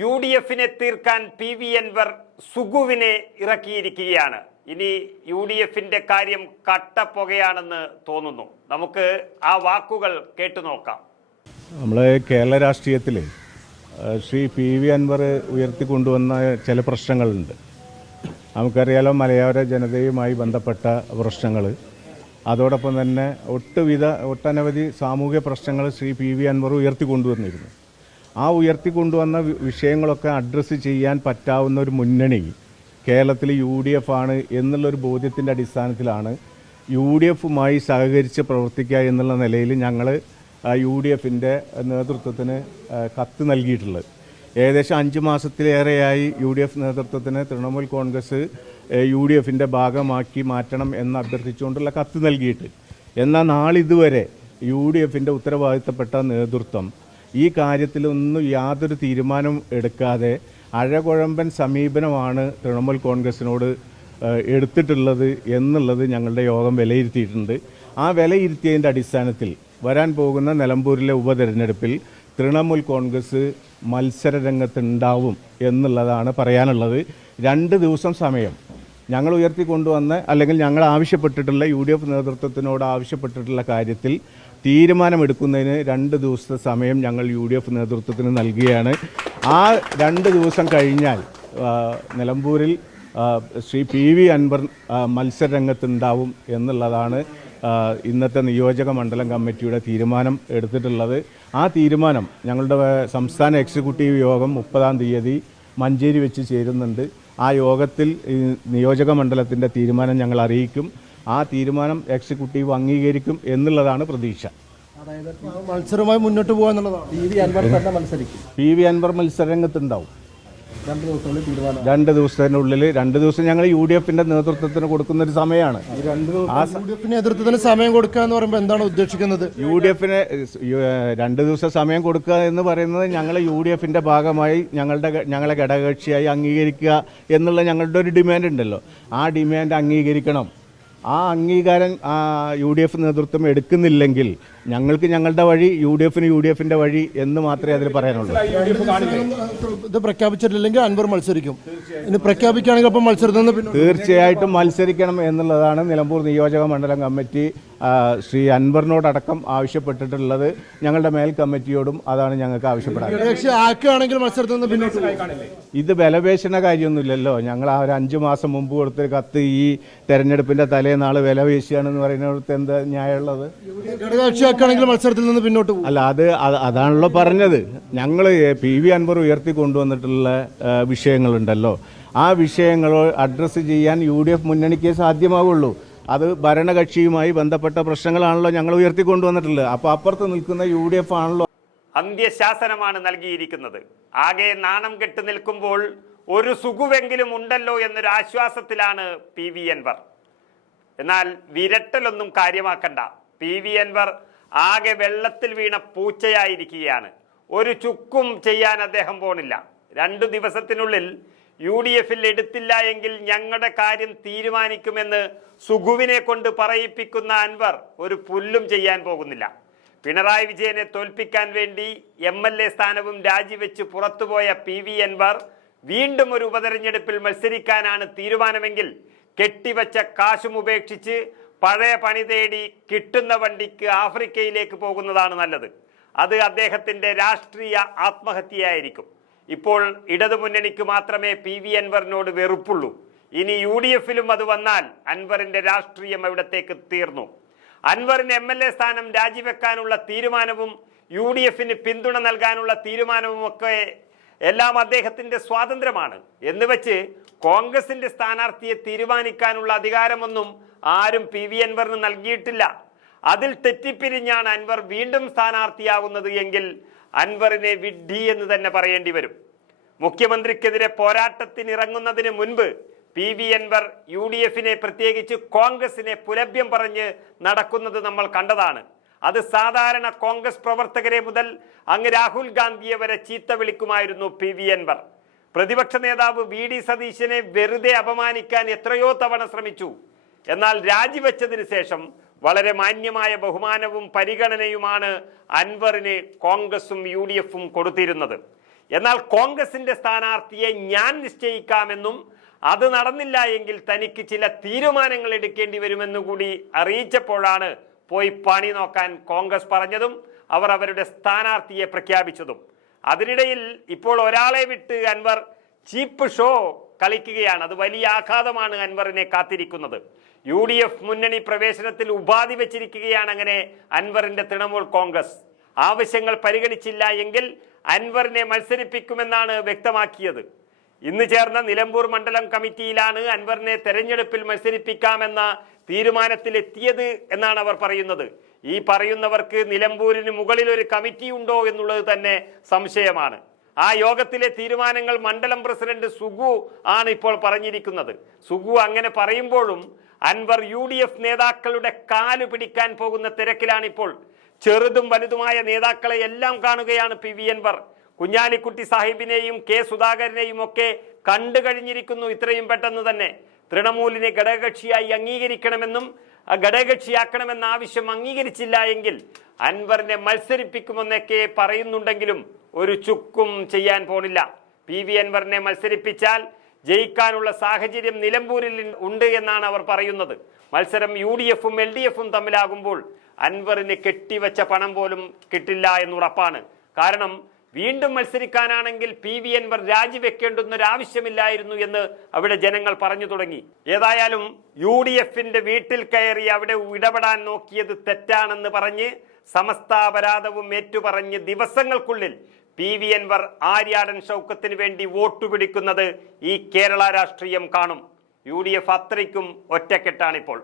UDFിനെ തീർക്കാൻ PV അൻവർ സുഗുവിനെ ഇറക്കിയിരിക്കുകയാണ്. ഇനി UDFിന്റെ കാര്യം കട്ടപ്പുകയാണെന്ന് തോന്നുന്നു. നമുക്ക് ആ വാക്കുകൾ കേട്ടുനോക്കാം. നമ്മളെ കേരള രാഷ്ട്രീയത്തിൽ ശ്രീ PV അൻവർ ഉയർത്തിക്കൊണ്ടുവന്ന ചില പ്രശ്നങ്ങളുണ്ട്. നമുക്കറിയാലോ, മലയോര ജനതയുമായി ബന്ധപ്പെട്ട പ്രശ്നങ്ങൾ, അതോടൊപ്പം തന്നെ ഒട്ടനവധി സാമൂഹിക പ്രശ്നങ്ങൾ ശ്രീ PV അൻവർ ഉയർത്തിക്കൊണ്ടുവന്നിരുന്നു. ആ ഉയർത്തിക്കൊണ്ടുവന്ന വിഷയങ്ങളൊക്കെ അഡ്രസ്സ് ചെയ്യാൻ പറ്റാവുന്ന ഒരു മുന്നണി കേരളത്തിൽ UDF ആണ് എന്നുള്ളൊരു ബോധ്യത്തിൻ്റെ അടിസ്ഥാനത്തിലാണ് UDFുമായി സഹകരിച്ച് പ്രവർത്തിക്കുക എന്നുള്ള നിലയിൽ ഞങ്ങൾ UDFിൻ്റെ നേതൃത്വത്തിന് കത്ത് നൽകിയിട്ടുള്ളത്. ഏകദേശം 5 മാസത്തിലേറെയായി UDF നേതൃത്വത്തിന് തൃണമൂൽ കോൺഗ്രസ് UDFിൻ്റെ ഭാഗമാക്കി മാറ്റണം എന്ന് അഭ്യർത്ഥിച്ചുകൊണ്ടുള്ള കത്ത് നൽകിയിട്ട്. എന്നാൽ നാളിതുവരെ UDFിൻ്റെ ഉത്തരവാദിത്തപ്പെട്ട നേതൃത്വം ഈ കാര്യത്തിലൊന്നും യാതൊരു തീരുമാനം എടുക്കാതെ അഴകുഴമ്പൻ സമീപനമാണ് തൃണമൂൽ കോൺഗ്രസിനോട് എടുത്തിട്ടുള്ളത് എന്നുള്ളത് ഞങ്ങളുടെ യോഗം വിലയിരുത്തിയിട്ടുണ്ട്. ആ വിലയിരുത്തിയതിൻ്റെ അടിസ്ഥാനത്തിൽ വരാൻ പോകുന്ന നിലമ്പൂരിലെ ഉപതെരഞ്ഞെടുപ്പിൽ തൃണമൂൽ കോൺഗ്രസ് മത്സര രംഗത്തുണ്ടാവും എന്നുള്ളതാണ് പറയാനുള്ളത്. 2 ദിവസം സമയം ഞങ്ങൾ ഉയർത്തിക്കൊണ്ടുവന്ന അല്ലെങ്കിൽ ഞങ്ങൾ ആവശ്യപ്പെട്ടിട്ടുള്ള UDF നേതൃത്വത്തിനോട് ആവശ്യപ്പെട്ടിട്ടുള്ള കാര്യത്തിൽ തീരുമാനമെടുക്കുന്നതിന് 2 ദിവസത്തെ സമയം ഞങ്ങൾ UDF നേതൃത്വത്തിന് നൽകുകയാണ്. ആ 2 ദിവസം കഴിഞ്ഞാൽ നിലമ്പൂരിൽ ശ്രീ PV അൻവർ മത്സരരംഗത്തുണ്ടാവും എന്നുള്ളതാണ് ഇന്നത്തെ നിയോജക മണ്ഡലം കമ്മിറ്റിയുടെ തീരുമാനം എടുത്തിട്ടുള്ളത്. ആ തീരുമാനം ഞങ്ങളുടെ സംസ്ഥാന എക്സിക്യൂട്ടീവ് യോഗം 30-ാം തീയതി മഞ്ചേരി വെച്ച് ചേരുന്നുണ്ട്. ആ യോഗത്തിൽ നിയോജക മണ്ഡലത്തിൻ്റെ തീരുമാനം ഞങ്ങൾ അറിയിക്കും. ആ തീരുമാനം എക്സിക്യൂട്ടീവ് അംഗീകരിക്കും എന്നുള്ളതാണ് പ്രതീക്ഷ. അതായത് മത്സരമായി മുന്നോട്ട് പോകുക എന്നുള്ളതാണ്. PV അൻവർ മത്സരരംഗത്തുണ്ടാവും. 2 ദിവസത്തിനുള്ളിൽ 2 ദിവസം ഞങ്ങൾ UDFിൻ്റെ നേതൃത്വത്തിന് കൊടുക്കുന്നൊരു സമയമാണ്. UDFിന് നേതൃത്വത്തിന് സമയം കൊടുക്കുക എന്ന് പറയുമ്പോൾ എന്താണ് ഉദ്ദേശിക്കുന്നത്? UDFിന് 2 ദിവസം സമയം കൊടുക്കുക എന്ന് പറയുന്നത് ഞങ്ങൾ UDFിൻ്റെ ഭാഗമായി ഞങ്ങളെ ഘടകകക്ഷിയായി അംഗീകരിക്കുക എന്നുള്ള ഞങ്ങളുടെ ഒരു ഡിമാൻഡ് ഉണ്ടല്ലോ. ആ ഡിമാൻഡ് അംഗീകരിക്കണം. ആ അംഗീകാരം UDF നേതൃത്വം എടുക്കുന്നില്ലെങ്കിൽ ഞങ്ങൾക്ക് ഞങ്ങളുടെ വഴി, UDFിന് UDFിൻ്റെ വഴി എന്ന് മാത്രമേ അതിൽ പറയാനുള്ളൂ. ഇത് പ്രഖ്യാപിച്ചിട്ടില്ലെങ്കിൽ അൻവർ മത്സരിക്കും. ഇനി പ്രഖ്യാപിക്കുകയാണെങ്കിൽ അപ്പം മത്സരത്തിൽ തീർച്ചയായിട്ടും മത്സരിക്കണം എന്നുള്ളതാണ് നിലമ്പൂർ നിയോജക മണ്ഡലം കമ്മിറ്റി ശ്രീ അൻവറിനോടക്കം ആവശ്യപ്പെട്ടിട്ടുള്ളത്. ഞങ്ങളുടെ മേൽ കമ്മിറ്റിയോടും അതാണ് ഞങ്ങൾക്ക് ആവശ്യപ്പെടാറ്. ഇത് വിലപേശുന്ന കാര്യമൊന്നുമില്ലല്ലോ. ഞങ്ങൾ ആ ഒരു 5 മാസം മുമ്പ് കൊടുത്തൊരു കത്ത് ഈ തെരഞ്ഞെടുപ്പിൻ്റെ തലേനാൾ വിലപേശുകയാണെന്ന് പറയുന്നിടത്ത് എന്താ ന്യായമുള്ളത്? മത്സരത്തിൽ നിന്ന് പിന്നോട്ട് അല്ല, അതാണല്ലോ പറഞ്ഞത്. ഞങ്ങൾ PV അൻവർ ഉയർത്തി കൊണ്ടുവന്നിട്ടുള്ള വിഷയങ്ങളുണ്ടല്ലോ, ആ വിഷയങ്ങൾ അഡ്രസ്സ് ചെയ്യാൻ UDF മുന്നണിക്ക് സാധ്യമാവുള്ളൂ. അത് ഭരണകക്ഷിയുമായി ബന്ധപ്പെട്ട പ്രശ്നങ്ങളാണല്ലോ ഞങ്ങൾ ഉയർത്തിക്കൊണ്ടുവന്നിട്ടുള്ളത്. അപ്പോൾ അപ്പുറത്ത് നിൽക്കുന്ന UDF ആണല്ലോ. അന്ത്യശാസനമാണ് നൽകിയിരിക്കുന്നത്. ആകെ നാണം കെട്ട് നിൽക്കുമ്പോൾ ഒരു സുഖുവെങ്കിലും ഉണ്ടല്ലോ എന്നൊരു ആശ്വാസത്തിലാണ് PV അൻവർ. എന്നാൽ വിരട്ടലൊന്നും കാര്യമാക്കണ്ട. PV അൻവർ ആകെ വെള്ളത്തിൽ വീണ പൂച്ചയായിരിക്കുകയാണ്. ഒരു ചുക്കും ചെയ്യാൻ അദ്ദേഹം പോണില്ല. 2 ദിവസത്തിനുള്ളിൽ UDFിൽ എടുത്തില്ല എങ്കിൽ ഞങ്ങളുടെ കാര്യം തീരുമാനിക്കുമെന്ന് സുഗുവിനെ കൊണ്ട് പറയിപ്പിക്കുന്ന അൻവർ ഒരു പുല്ലും ചെയ്യാൻ പോകുന്നില്ല. പിണറായി വിജയനെ തോൽപ്പിക്കാൻ വേണ്ടി MLA സ്ഥാനവും രാജിവെച്ച് പുറത്തുപോയ PV അൻവർ വീണ്ടും ഒരു ഉപതെരഞ്ഞെടുപ്പിൽ മത്സരിക്കാനാണ് തീരുമാനമെങ്കിൽ കെട്ടിവച്ച കാശും ഉപേക്ഷിച്ച് പഴയ പണി തേടി കിട്ടുന്ന വണ്ടിക്ക് ആഫ്രിക്കയിലേക്ക് പോകുന്നതാണ് നല്ലത്. അത് അദ്ദേഹത്തിൻ്റെ രാഷ്ട്രീയ ആത്മഹത്യയായിരിക്കും. ഇപ്പോൾ ഇടതുമുന്നണിക്ക് മാത്രമേ PV അൻവറിനോട് വെറുപ്പുള്ളൂ. ഇനി UDFിലും അത് വന്നാൽ അൻവറിൻ്റെ രാഷ്ട്രീയം എവിടത്തേക്ക് തീർന്നു. അൻവറിന് MLA സ്ഥാനം രാജിവെക്കാനുള്ള തീരുമാനവും UDFിന് പിന്തുണ നൽകാനുള്ള തീരുമാനവും ഒക്കെ എല്ലാം അദ്ദേഹത്തിൻ്റെ സ്വാതന്ത്ര്യമാണ്. എന്ന് വെച്ച് കോൺഗ്രസിൻ്റെ സ്ഥാനാർത്ഥിയെ തീരുമാനിക്കാനുള്ള അധികാരമൊന്നും ആരും PV അൻവറിന് നൽകിയിട്ടില്ല. അതിൽ തെറ്റിപ്പിരിഞ്ഞാണ് അൻവർ വീണ്ടും സ്ഥാനാർത്ഥിയാകുന്നത് എങ്കിൽ അൻവറിനെ വിഡ്ഢി എന്ന് തന്നെ പറയേണ്ടി വരും. മുഖ്യമന്ത്രിക്കെതിരെ പോരാട്ടത്തിനിറങ്ങുന്നതിന് മുൻപ് PV അൻവർ UDFിനെ, പ്രത്യേകിച്ച് കോൺഗ്രസിനെ പുലഭ്യം പറഞ്ഞ് നടക്കുന്നത് നമ്മൾ കണ്ടതാണ്. അത് സാധാരണ കോൺഗ്രസ് പ്രവർത്തകരെ മുതൽ അങ്ങ് രാഹുൽ ഗാന്ധിയെ വരെ ചീത്ത വിളിക്കുമായിരുന്നു PV അൻവർ. പ്രതിപക്ഷ നേതാവ് VD സതീശനെ വെറുതെ അപമാനിക്കാൻ എത്രയോ തവണ ശ്രമിച്ചു. എന്നാൽ രാജിവെച്ചതിന് ശേഷം വളരെ മാന്യമായ ബഹുമാനവും പരിഗണനയുമാണ് അൻവറിന് കോൺഗ്രസും UDFും കൊടുത്തിരുന്നത്. എന്നാൽ കോൺഗ്രസിന്റെ സ്ഥാനാർത്ഥിയെ ഞാൻ നിശ്ചയിക്കാമെന്നും അത് നടന്നില്ല എങ്കിൽ തനിക്ക് ചില തീരുമാനങ്ങൾ എടുക്കേണ്ടി വരുമെന്നുകൂടി അറിയിച്ചപ്പോഴാണ് പോയി പണി നോക്കാൻ കോൺഗ്രസ് പറഞ്ഞതും അവർ അവരുടെ സ്ഥാനാർത്ഥിയെ പ്രഖ്യാപിച്ചതും. അതിനിടയിൽ ഇപ്പോൾ ഒരാളെ വിട്ട് അൻവർ ചീപ്പ് ഷോ കളിക്കുകയാണ്. അത് വലിയ ആഘാതമാണ് അൻവറിനെ കാത്തിരിക്കുന്നത്. UDF മുന്നണി പ്രവേശനത്തിൽ ഉപാധി വെച്ചിരിക്കുകയാണ് അങ്ങനെ അൻവറിന്റെ തൃണമൂൽ കോൺഗ്രസ്. ആവശ്യങ്ങൾ പരിഗണിച്ചില്ല എങ്കിൽ അൻവറിനെ മത്സരിപ്പിക്കുമെന്നാണ് വ്യക്തമാക്കിയത്. ഇന്ന് ചേർന്ന നിലമ്പൂർ മണ്ഡലം കമ്മിറ്റിയിലാണ് അൻവറിനെ തെരഞ്ഞെടുപ്പിൽ മത്സരിപ്പിക്കാമെന്ന തീരുമാനത്തിലെത്തിയത് എന്നാണ് അവർ പറയുന്നത്. ഈ പറയുന്നവർക്ക് നിലമ്പൂരിന് മുകളിൽ ഒരു കമ്മിറ്റി ഉണ്ടോ എന്നുള്ളത് തന്നെ സംശയമാണ്. ആ യോഗത്തിലെ തീരുമാനങ്ങൾ മണ്ഡലം പ്രസിഡന്റ് സുഗു ആണ് ഇപ്പോൾ പറഞ്ഞിരിക്കുന്നത്. സുഗു അങ്ങനെ പറയുമ്പോഴും അൻവർ UDF നേതാക്കളുടെ കാല് പിടിക്കാൻ പോകുന്ന തിരക്കിലാണിപ്പോൾ. ചെറുതും വലുതുമായ നേതാക്കളെ എല്ലാം കാണുകയാണ് PV അൻവർ. കുഞ്ഞാലിക്കുട്ടി സാഹിബിനെയും K സുധാകരനെയും ഒക്കെ കണ്ടു കഴിഞ്ഞിരിക്കുന്നു. ഇത്രയും പെട്ടെന്ന് തന്നെ തൃണമൂലിനെ ഘടകകക്ഷിയായി അംഗീകരിക്കണമെന്നും ഘടകകക്ഷിയാക്കണമെന്ന ആവശ്യം അംഗീകരിച്ചില്ല എങ്കിൽ അൻവറിനെ മത്സരിപ്പിക്കുമെന്നൊക്കെ പറയുന്നുണ്ടെങ്കിലും ഒരു ചുക്കും ചെയ്യാൻ പോണില്ല. PV അൻവറിനെ മത്സരിപ്പിച്ചാൽ ജയിക്കാനുള്ള സാഹചര്യം നിലമ്പൂരിൽ ഉണ്ട് എന്നാണ് അവർ പറയുന്നത്. മത്സരം UDF-ഉം LDF-ഉം തമ്മിലാകുമ്പോൾ അൻവറിന് കെട്ടിവെച്ച പണം പോലും കിട്ടില്ല എന്നുറപ്പാണ്. കാരണം വീണ്ടും മത്സരിക്കാനാണെങ്കിൽ PV അൻവർ രാജിവെക്കേണ്ടുന്നൊരാവശ്യമില്ലായിരുന്നു എന്ന് അവിടെ ജനങ്ങൾ പറഞ്ഞു തുടങ്ങി. ഏതായാലും UDF-ന്റെ വീട്ടിൽ കയറി അവിടെ ഇടപെടാൻ നോക്കിയത് തെറ്റാണെന്ന് പറഞ്ഞ് സമസ്താപരാധവും ഏറ്റുപറഞ്ഞ് ദിവസങ്ങൾക്കുള്ളിൽ PV അൻവർ ആര്യാടൻ ഷൗക്കത്തിന് വേണ്ടി വോട്ട് പിടിക്കുന്നത് ഈ കേരള രാഷ്ട്രീയം കാണും. UDF അത്രയ്ക്കും ഒറ്റക്കെട്ടാണിപ്പോൾ.